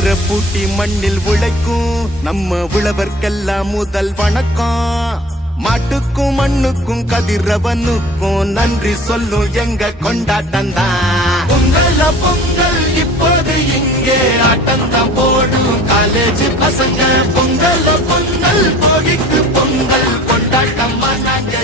பூட்டி மண்ணில் உழைக்கும் நம்ம உழவர்க்கெல்லாம் முதல் வணக்கம். மாட்டுக்கும் மண்ணுக்கும் கதிரவனுக்கும் நன்றி சொல்லும் எங்க கொண்டாட்டம் தான். பொங்கல பொங்கல் இப்போது இங்கே ஆட்டம் தான் போடும். காலேஜ் பசங்க பொங்கல் பொங்கல் போகிக்கு பொங்கல் கொண்டாட்டமா நாங்க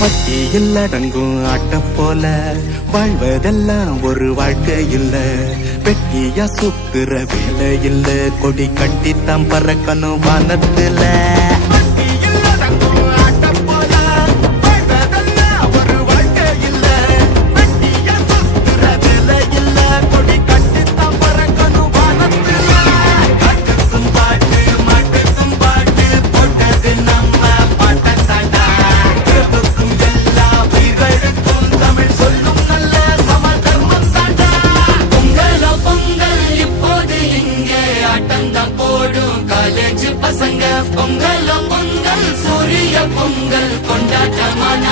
பட்டியில் அடங்கும் ஆட்டம் போல வாழ்வதெல்லாம் ஒரு வாழ்க்கை இல்ல. பெட்டியா சுத்துற வேலை இல்ல. கொடி கட்டித்தான் பறக்கணும் வானத்துல. பொங்கல் கொண்டாட்டமான